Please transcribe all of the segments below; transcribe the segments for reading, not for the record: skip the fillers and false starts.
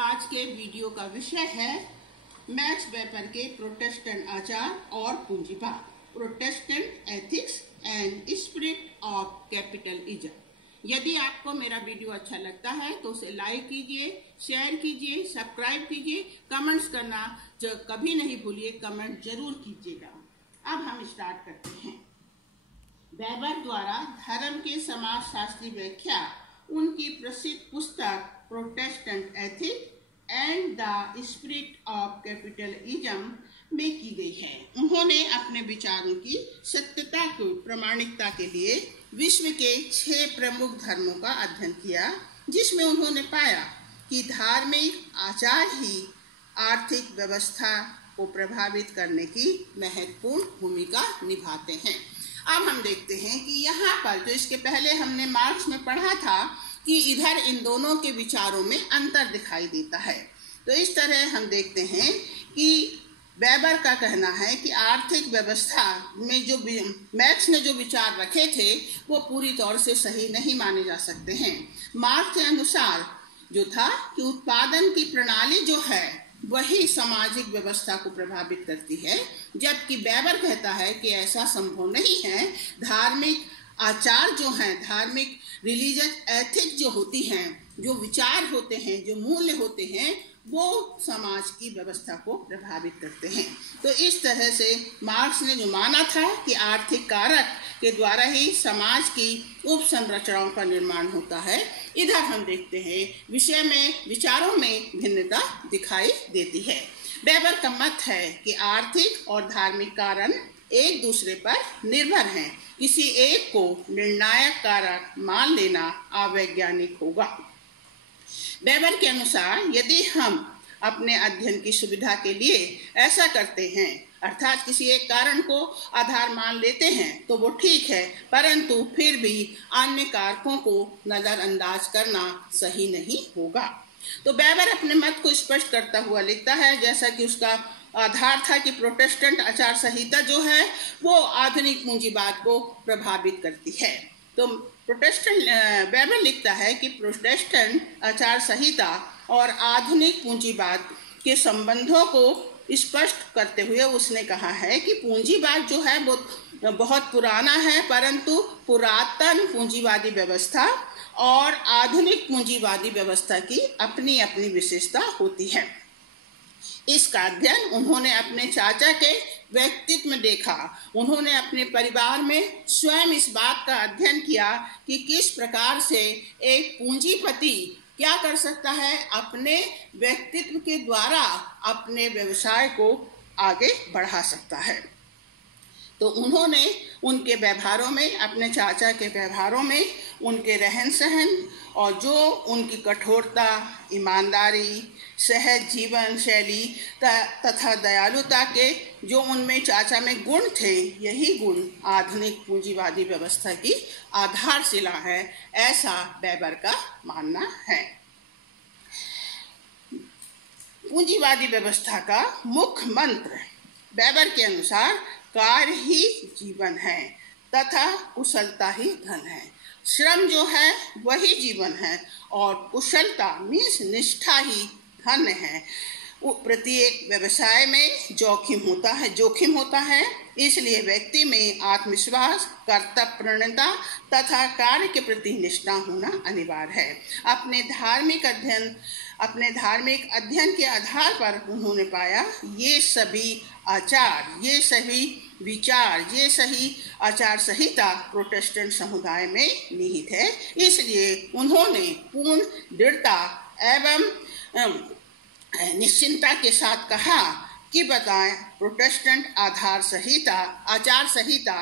आज के वीडियो का विषय है मैक्स वेबर के प्रोटेस्टेंट आचार और पूंजीवाद, Protestant ethics and spirit of capitalism. यदि आपको मेरा वीडियो अच्छा लगता है तो उसे लाइक कीजिए, शेयर कीजिए, सब्सक्राइब कीजिए, कमेंट्स करना जो कभी नहीं भूलिए, कमेंट जरूर कीजिएगा। अब हम स्टार्ट करते हैं। वेबर द्वारा धर्म के समाजशास्त्री व्याख्या उनकी प्रसिद्ध पुस्तक Protestant ethics and the spirit of capitalism में की गई है। उन्होंने अपने विचारों की सत्यता को प्रामाणिकता के लिए विश्व के 6 प्रमुख धर्मों का अध्ययन किया, जिसमें उन्होंने पाया कि धार्मिक आचार ही आर्थिक व्यवस्था को प्रभावित करने की महत्वपूर्ण भूमिका निभाते हैं। अब हम देखते हैं कि यहाँ पर जो इसके पहले हमने मार्क्स में पढ़ा था कि इधर इन दोनों के विचारों में अंतर दिखाई देता है। तो इस तरह हम देखते हैं कि वेबर का कहना है कि आर्थिक व्यवस्था में जो मैक्स ने जो विचार रखे थे वो पूरी तौर से सही नहीं माने जा सकते हैं। मार्क्स के अनुसार जो था कि उत्पादन की प्रणाली जो है वही सामाजिक व्यवस्था को प्रभावित करती है, जबकि वेबर कहता है कि ऐसा संभव नहीं है। धार्मिक आचार जो हैं, धार्मिक रिलीजियस एथिक्स जो होती हैं, जो विचार होते हैं, जो मूल्य होते हैं, वो समाज की व्यवस्था को प्रभावित करते हैं। तो इस तरह से मार्क्स ने जो माना था कि आर्थिक कारक के द्वारा ही समाज की उप संरचनाओं का निर्माण होता है, इधर हम देखते हैं विषय में विचारों में भिन्नता दिखाई देती है। वेबर का मत है कि आर्थिक और धार्मिक कारण एक दूसरे पर निर्भर हैं। किसी एक को निर्णायक कारक मान लेना अवैज्ञानिक होगा। वेबर के अनुसार यदि हम अपने अध्ययन की सुविधा के लिए ऐसा करते हैं, अर्थात किसी एक कारण को आधार मान लेते हैं, तो वो ठीक है, परंतु फिर भी अन्य कारकों को नजरअंदाज करना सही नहीं होगा। तो वेबर अपने मत को स्पष्ट करता हुआ लिखता है, जैसा कि उसका आधार था कि प्रोटेस्टेंट आचार संहिता जो है वो आधुनिक पूंजीवाद को प्रभावित करती है। तो वेबर लिखता है कि प्रोटेस्टेंट आचार संहिता और आधुनिक पूंजीवाद के संबंधों को स्पष्ट करते हुए उसने कहा है कि पूंजीवाद जो है वो बहुत पुराना है, परंतु पुरातन पूंजीवादी व्यवस्था और आधुनिक पूंजीवादी व्यवस्था की अपनी अपनी विशेषता होती है। इसका अध्ययन उन्होंने अपने चाचा के व्यक्तित्व में देखा। उन्होंने अपने परिवार में स्वयं इस बात का अध्ययन किया कि किस प्रकार से एक पूंजीपति क्या कर सकता है, अपने व्यक्तित्व के द्वारा अपने व्यवसाय को आगे बढ़ा सकता है। तो उन्होंने उनके व्यवहारों में, अपने चाचा के व्यवहारों में, उनके रहन सहन और जो उनकी कठोरता, ईमानदारी, सहज जीवन शैली तथा दयालुता के जो उनमें चाचा में गुण थे, यही गुण आधुनिक पूंजीवादी व्यवस्था की आधारशिला है, ऐसा वेबर का मानना है। पूंजीवादी व्यवस्था का मुख्य मंत्र वेबर के अनुसार कार्य ही जीवन है तथा कुशलता ही धन है। श्रम जो है वही जीवन है और कुशलता मीन्स निष्ठा ही धन है। प्रत्येक व्यवसाय में जोखिम होता है, इसलिए व्यक्ति में आत्मविश्वास, कर्तव्यप्रवणता तथा कार्य के प्रति निष्ठा होना अनिवार्य है। अपने धार्मिक अध्ययन के आधार पर उन्होंने पाया ये सभी आचार, ये सभी विचार, ये सही आचार संहिता प्रोटेस्टेंट समुदाय में निहित है। इसलिए उन्होंने पूर्ण दृढ़ता एवं निश्चिंतता के साथ कहा कि बताएं प्रोटेस्टेंट आचार संहिता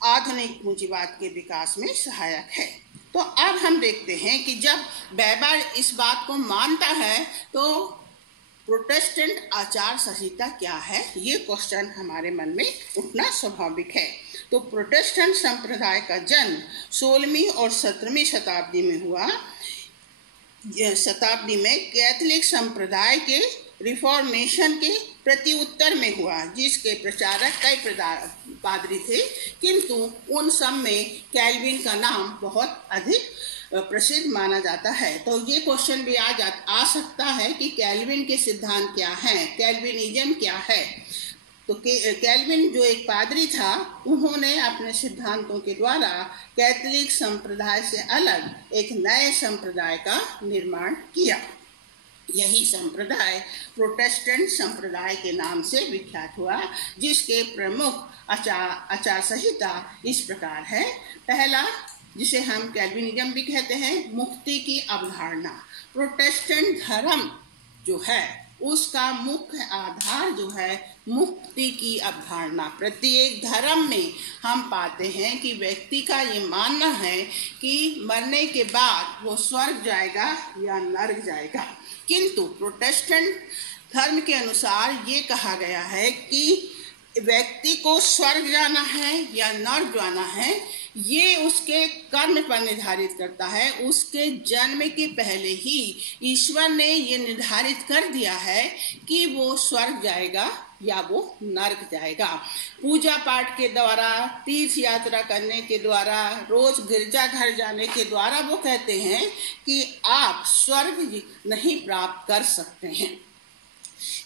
आधुनिक पूंजीवाद के विकास में सहायक है। तो अब हम देखते हैं कि जब वेबर इस बात को मानता है तो प्रोटेस्टेंट आचार संहिता क्या है, ये क्वेश्चन हमारे मन में उठना स्वाभाविक है। तो प्रोटेस्टेंट संप्रदाय का जन्म 16वीं और 17वीं शताब्दी में हुआ। शताब्दी में कैथोलिक संप्रदाय के रिफॉर्मेशन के प्रति उत्तर में हुआ, जिसके प्रचारक कई पादरी थे, किंतु उन सब में कैल्विन का नाम बहुत अधिक प्रसिद्ध माना जाता है। तो ये क्वेश्चन भी आ सकता है कि कैल्विन के सिद्धांत क्या हैं, कैल्विनिज्म क्या है। तो कैल्विन जो एक पादरी था, उन्होंने अपने सिद्धांतों के द्वारा कैथोलिक संप्रदाय से अलग एक नए संप्रदाय का निर्माण किया। यही संप्रदाय प्रोटेस्टेंट संप्रदाय के नाम से विख्यात हुआ, जिसके प्रमुख आचार संहिता इस प्रकार है। पहला, जिसे हम कैल्विनिज्म भी कहते हैं, मुक्ति की अवधारणा। प्रोटेस्टेंट धर्म जो है उसका मुख्य आधार जो है मुक्ति की अवधारणा। प्रत्येक धर्म में हम पाते हैं कि व्यक्ति का ये मानना है कि मरने के बाद वो स्वर्ग जाएगा या नरक जाएगा, किंतु प्रोटेस्टेंट धर्म के अनुसार ये कहा गया है कि व्यक्ति को स्वर्ग जाना है या नरक जाना है, ये उसके कर्म पर निर्धारित करता है। उसके जन्म के पहले ही ईश्वर ने ये निर्धारित कर दिया है कि वो स्वर्ग जाएगा या वो नरक जाएगा। पूजा पाठ के द्वारा, तीर्थ यात्रा करने के द्वारा, रोज गिरजाघर जाने के द्वारा वो कहते हैं कि आप स्वर्ग नहीं प्राप्त कर सकते हैं,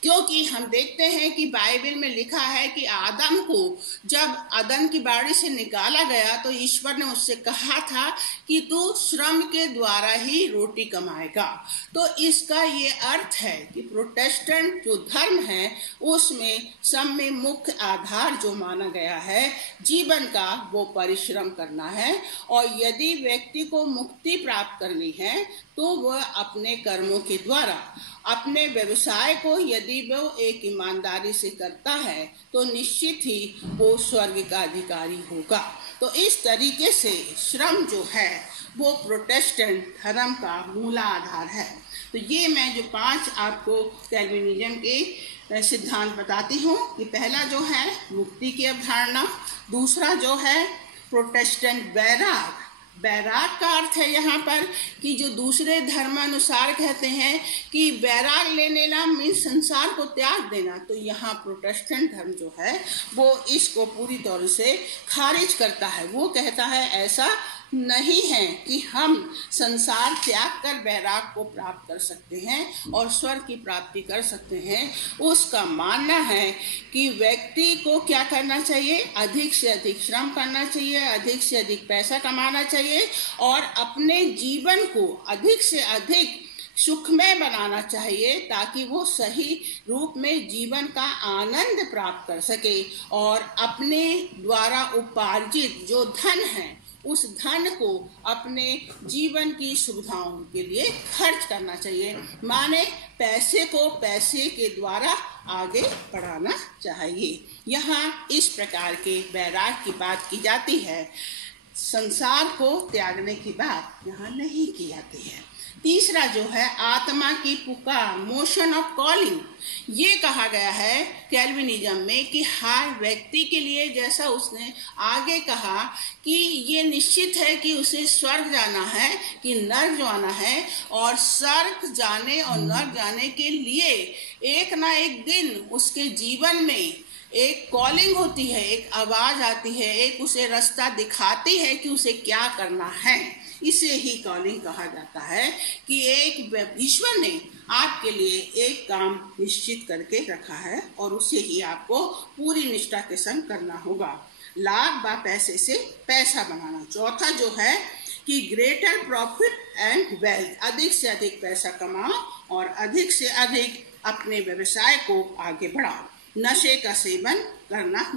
क्योंकि हम देखते हैं कि बाइबल में लिखा है कि आदम को जब अदन की बाड़ी से निकाला गया तो ईश्वर ने उससे कहा था कि तू श्रम के द्वारा ही रोटी कमाएगा। तो इसका ये अर्थ है कि प्रोटेस्टेंट जो धर्म है उसमें सब में मुख्य आधार जो माना गया है जीवन का, वो परिश्रम करना है। और यदि व्यक्ति को मुक्ति प्राप्त करनी है तो वह अपने कर्मों के द्वारा, अपने व्यवसाय को यदि वो एक ईमानदारी से करता है तो निश्चित ही वो स्वर्ग का अधिकारी होगा। तो इस तरीके से श्रम जो है वो प्रोटेस्टेंट धर्म का मूलाधार है। तो ये मैं जो 5 आपको कैल्विनिज्म के सिद्धांत बताती हूँ कि पहला जो है मुक्ति की अवधारणा, दूसरा जो है प्रोटेस्टेंट वैराग। वैराग का अर्थ है यहाँ पर कि जो दूसरे धर्म अनुसार कहते हैं कि वैराग लेने ला मीन्स संसार को त्याग देना, तो यहाँ प्रोटेस्टेंट धर्म जो है वो इसको पूरी तौर से खारिज करता है। वो कहता है ऐसा नहीं है कि हम संसार त्याग कर वैराग को प्राप्त कर सकते हैं और स्वर्ग की प्राप्ति कर सकते हैं। उसका मानना है कि व्यक्ति को क्या करना चाहिए, अधिक से अधिक श्रम करना चाहिए, अधिक से अधिक पैसा कमाना चाहिए और अपने जीवन को अधिक से अधिक सुखमय बनाना चाहिए ताकि वो सही रूप में जीवन का आनंद प्राप्त कर सके और अपने द्वारा उपार्जित जो धन है उस धन को अपने जीवन की सुविधाओं के लिए खर्च करना चाहिए। माने पैसे को पैसे के द्वारा आगे बढ़ाना चाहिए। यहाँ इस प्रकार के वैराग की बात की जाती है, संसार को त्यागने की बात यहाँ नहीं की जाती है। तीसरा जो है आत्मा की पुकार, मोशन ऑफ कॉलिंग, ये कहा गया है कैल्विनिज्म में कि हर व्यक्ति के लिए, जैसा उसने आगे कहा कि ये निश्चित है कि उसे स्वर्ग जाना है कि नर्क जाना है, और स्वर्ग जाने और नर्क जाने के लिए एक ना एक दिन उसके जीवन में एक कॉलिंग होती है, एक आवाज आती है, एक उसे रास्ता दिखाती है कि उसे क्या करना है। इसे ही कॉलिंग कहा जाता है कि एक ईश्वर ने आपके लिए एक काम निश्चित करके रखा है और उसे ही आपको पूरी निष्ठा के संग करना होगा। लाभ व पैसे से पैसा बनाना। चौथा जो है कि ग्रेटर प्रॉफिट एंड वेल्थ, अधिक से अधिक पैसा कमाओ और अधिक से अधिक अपने व्यवसाय को आगे बढ़ाओ। नशे का सेवन करना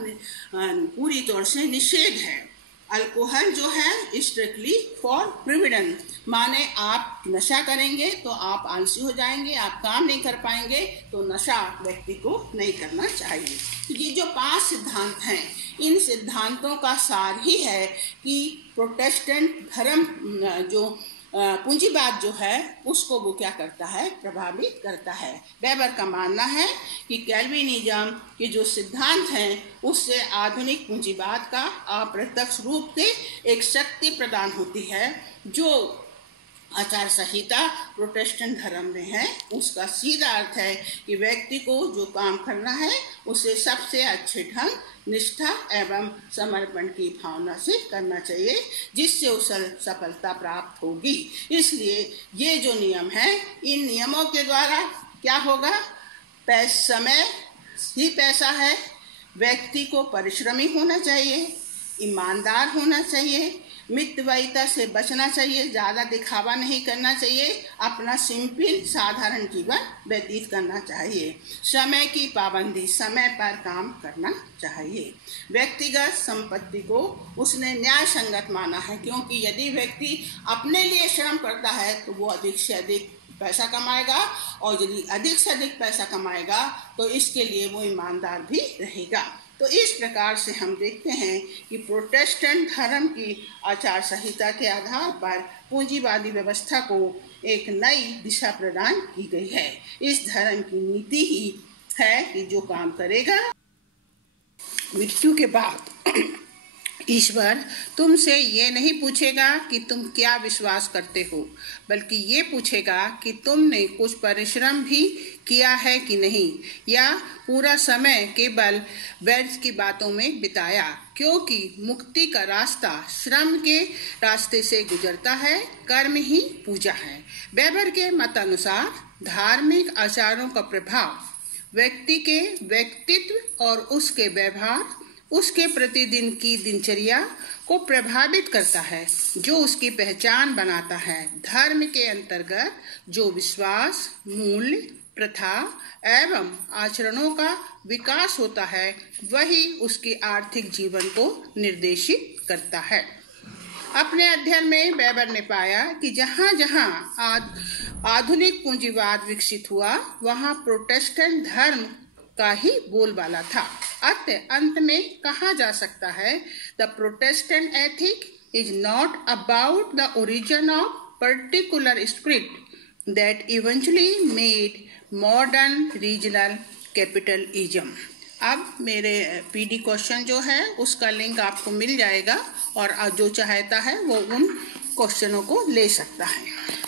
पूरी तौर से निषेध है। अल्कोहल जो है स्ट्रिक्टली फॉर प्रिविडेंस, माने आप नशा करेंगे तो आप आलसी हो जाएंगे, आप काम नहीं कर पाएंगे, तो नशा व्यक्ति को नहीं करना चाहिए। ये जो 5 सिद्धांत हैं, इन सिद्धांतों का सार ही है कि प्रोटेस्टेंट धर्म जो पूंजीवाद जो है उसको वो क्या करता है, प्रभावित करता है। वेबर का मानना है कि कैल्विनिज्म के जो सिद्धांत हैं उससे आधुनिक पूंजीवाद का अप्रत्यक्ष रूप से एक शक्ति प्रदान होती है जो आचार संहिता प्रोटेस्टेंट धर्म में है, उसका सीधा अर्थ है कि व्यक्ति को जो काम करना है उसे सबसे अच्छे ढंग, निष्ठा एवं समर्पण की भावना से करना चाहिए, जिससे उसे सफलता प्राप्त होगी। इसलिए ये जो नियम है, इन नियमों के द्वारा क्या होगा? समय ही पैसा है। व्यक्ति को परिश्रमी होना चाहिए, ईमानदार होना चाहिए, मितव्ययिता से बचना चाहिए, ज़्यादा दिखावा नहीं करना चाहिए, अपना सिंपल साधारण जीवन व्यतीत करना चाहिए, समय की पाबंदी, समय पर काम करना चाहिए। व्यक्तिगत संपत्ति को उसने न्याय संगत माना है, क्योंकि यदि व्यक्ति अपने लिए श्रम करता है तो वो अधिक से अधिक पैसा कमाएगा, और यदि अधिक से अधिक पैसा कमाएगा तो इसके लिए वो ईमानदार भी रहेगा। तो इस प्रकार से हम देखते हैं कि प्रोटेस्टेंट धर्म की आचार संहिता के आधार पर पूंजीवादी व्यवस्था को एक नई दिशा प्रदान की गई है। इस धर्म की नीति ही है कि जो काम करेगा, मृत्यु के बाद ईश्वर तुमसे ये नहीं पूछेगा कि तुम क्या विश्वास करते हो, बल्कि ये पूछेगा कि तुमने कुछ परिश्रम भी किया है कि नहीं, या पूरा समय केवल व्यर्थ की बातों में बिताया, क्योंकि मुक्ति का रास्ता श्रम के रास्ते से गुजरता है, कर्म ही पूजा है। वेबर के मतानुसार धार्मिक आचारों का प्रभाव व्यक्ति के व्यक्तित्व और उसके व्यवहार, उसके प्रतिदिन की दिनचर्या को प्रभावित करता है, जो उसकी पहचान बनाता है। धर्म के अंतर्गत जो विश्वास, मूल्य, प्रथा एवं आचरणों का विकास होता है, वही उसकी आर्थिक जीवन को निर्देशित करता है। अपने अध्ययन में वेबर ने पाया कि जहाँ जहाँ आधुनिक पूंजीवाद विकसित हुआ, वहाँ प्रोटेस्टेंट धर्म का ही बोलबाला था। अतः अंत में कहा जा सकता है, the Protestant ethic is not about the origin of particular spirit that eventually made modern regional capitalism. अब मेरे पीडी क्वेश्चन जो है उसका लिंक आपको मिल जाएगा, और जो चाहता है वो उन क्वेश्चनों को ले सकता है।